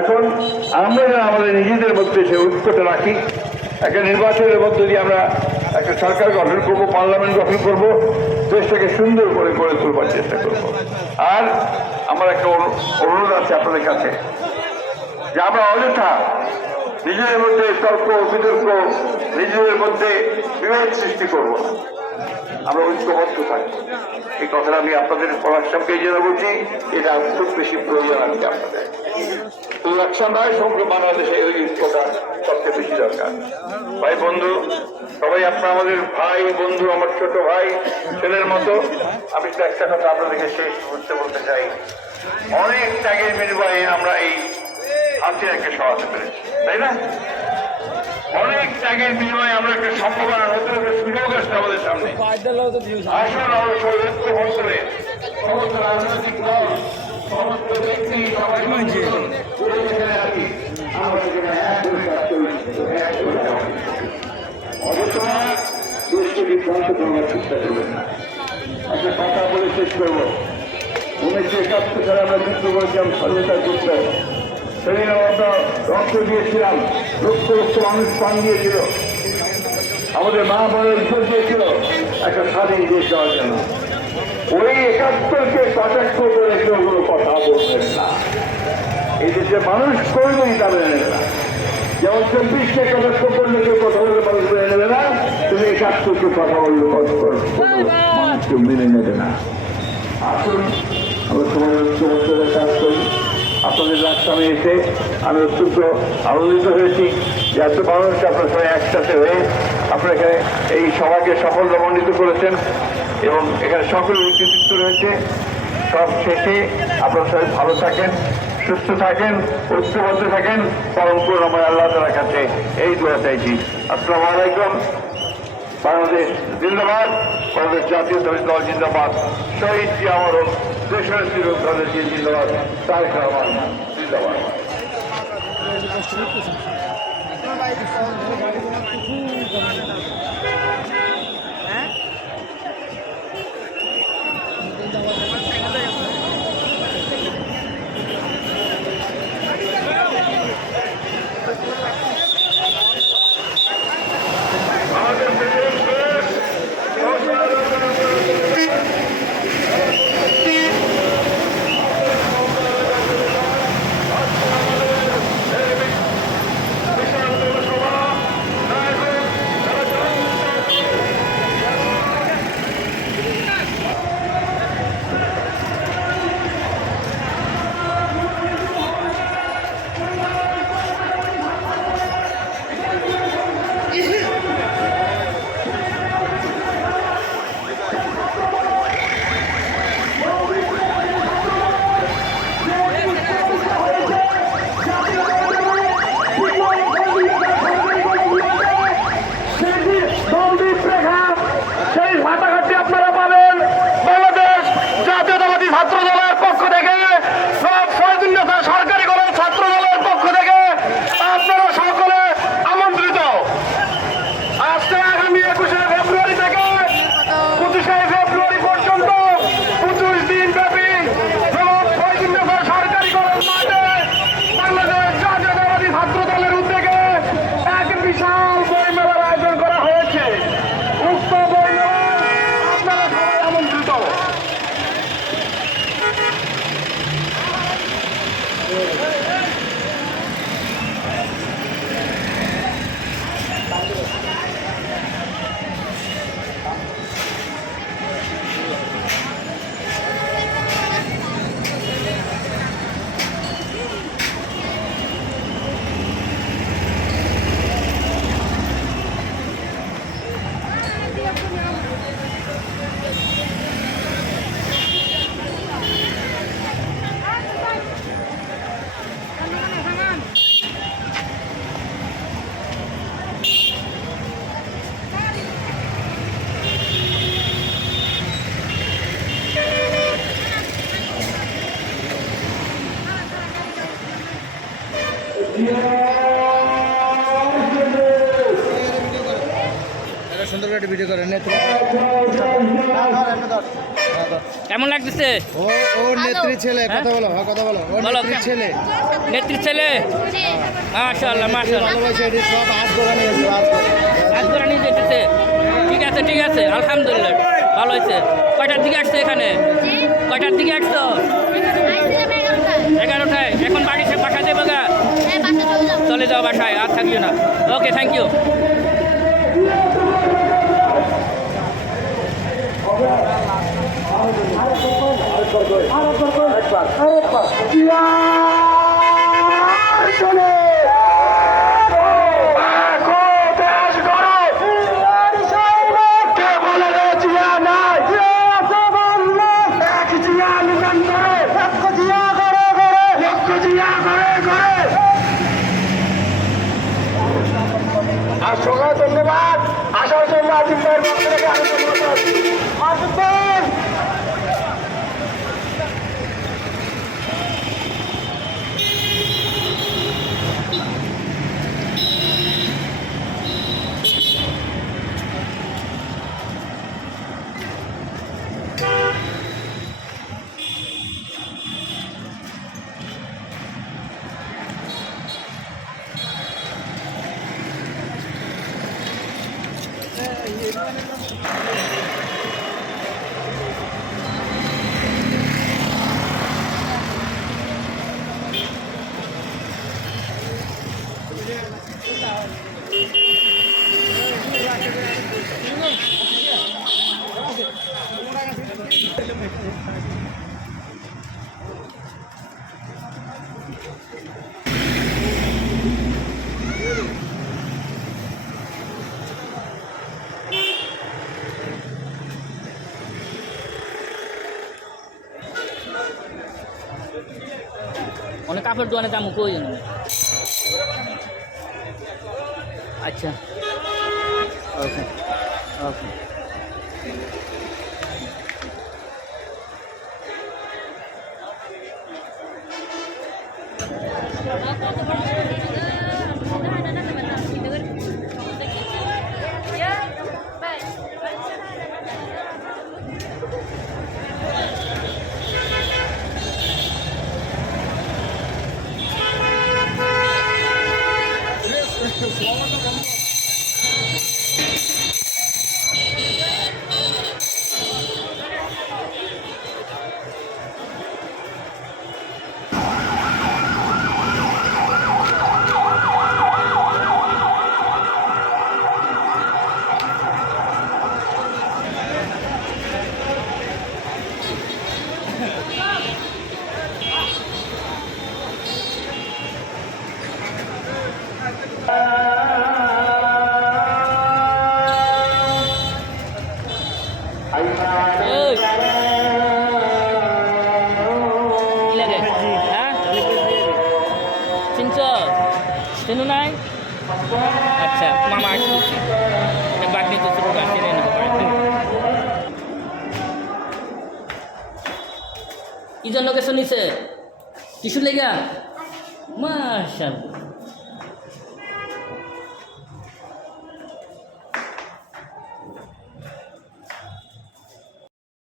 এখন আমরা আমাদের নিজেদের মধ্যে সে ঐক্যটা রাখি, একটা নির্বাচনের মধ্য দিয়ে আমরা একটা সরকার গঠন করব, পার্লামেন্ট গঠন করব, দেশটাকে সুন্দর করে গড়ে তুলবার চেষ্টা করব। আর আমার একটা অনুরোধ আছে আপনাদের কাছে যে আমরা অযথা নিজেদের মধ্যে তর্ক বিতর্ক, নিজেদের মধ্যে বিভেদ সৃষ্টি করব না, আমরা ঐক্যবদ্ধ থাকবো। এই কথাটা আমি আপনাদের পরামর্শকে এই জন্য বলছি, এটা খুব বেশি প্রয়োজন আছে আপনাদের। শুধু একশন নয়, সমগ্র বাংলাদেশে এই ঐক্যটা সবচেয়ে বেশি দরকার। ভাই বন্ধু সবাই আপনারা আমাদের ভাই বন্ধু, আমার ছোট ভাই ছেলের মতো। আমি তো একটা কথা আপনাদেরকে শেষ করতে বলতে চাই, অনেক ত্যাগের বিনিময়ে আমরা এই হাসিনাকে সরাতে পেরেছি, তাই না? অনেক ত্যাগের বিনিময়ে আমরা একটা সম্ভাবনা, নতুন একটা সুযোগ আসছে আমাদের সামনে। আসুন আমরা ঐক্যবদ্ধ হয়ে সমস্ত রাজনৈতিক দল, সমস্ত ব্যক্তি, সবাই দেশকে বিভ্রান্ত করার চেষ্টা করবেন না। একটা কথা বলে শেষ করবো, 1971 সালে আমরা যুদ্ধ করেছিলাম, স্বাধীনতার যুদ্ধ। সেদিন আমরা রক্ত দিয়েছিলাম, লক্ষ লক্ষ মানুষ প্রাণ দিয়েছিল, আমাদের মা বোনের ঈশ্বর দিয়েছিল একটা স্বাধীন দেশ দেওয়ার জন্য। ওই 71কে কটাক্ষ করে কেউ কোনো কথা বলবেন না। এই দেশের মানুষ করলেই তা মেনে নেবে না। যেমন 24কে কটাক্ষ করলে কেউ কথা বললে মানুষ মেনে নেবে না, তুমি 71কে কথা বললে মানুষ কেউ মেনে নেবে না। আসুন আমরা তোমাদের ঐক্যবদ্ধতার কাজ করি। আপনাদের রাস্তায় এসে আমি অত্যন্ত আনন্দিত হয়েছি যে এত মানুষ আপনার সবাই একসাথে হয়ে আপনারা এখানে এই সভাকে সাফল্যমণ্ডিত করেছেন এবং এখানে সকলের নেতৃত্ব রয়েছে। সব শেষে আপনারা সবাই ভালো থাকেন, সুস্থ থাকেন, ঐক্যবদ্ধ থাকেন, পরম করুণাময় আল্লাহ তাআলার কাছে এই দোয়া চাইছি। আসসালামু আলাইকুম। বাংলাদেশ জিন্দাবাদ, বাংলাদেশ জাতীয়তাবাদী দল জিন্দাবাদ, শহীদ জিয়া মরণ, দেশের দলের জিন্দাবাদ, তারেক রহমান জিন্দাবাদ। সুন্দর করে ভিডিও করেন কেমন লাগতেছে? ওর নেত্রী ছেলে, কথা বলো, কথা বলো। ওর বলো, নেত্রী ছেলে, নেত্রীর ছেলে। মাশাআল্লাহ মাশাআল্লাহ, ভালোবাসে, এটি সব আজ করে নিয়েছে, কাজ করে নিয়ে যেতেছে। ঠিক আছে ঠিক আছে, আলহামদুলিল্লাহ ভালো হয়েছে। কয়টার দিকে আসছো এখানে? কয়টার দিকে আসছো? 11টায়। এখন বাড়িতে বাসায় যাবো গা? চলে যাও বাসায়, আর থাকিও না। ওকে, থ্যাংক ইউ। আর সবাই ধন্যবাদ আসার জন্য। আজিম ভাইয়ের পক্ষ থেকে আমি ধন্যবাদ। আজিম ভাই অনেক কাপড় দোকানে দাম কই জানো? আচ্ছা, ওকে ওকে। চিনো নাই? আচ্ছা, মামা আসতেছি। বাকি তো ছোট গাছ চিনে নেবো বাড়িতে। কি জন্য গেছো নিচে? টিস্যু লেগা? মাশাআল্লাহ।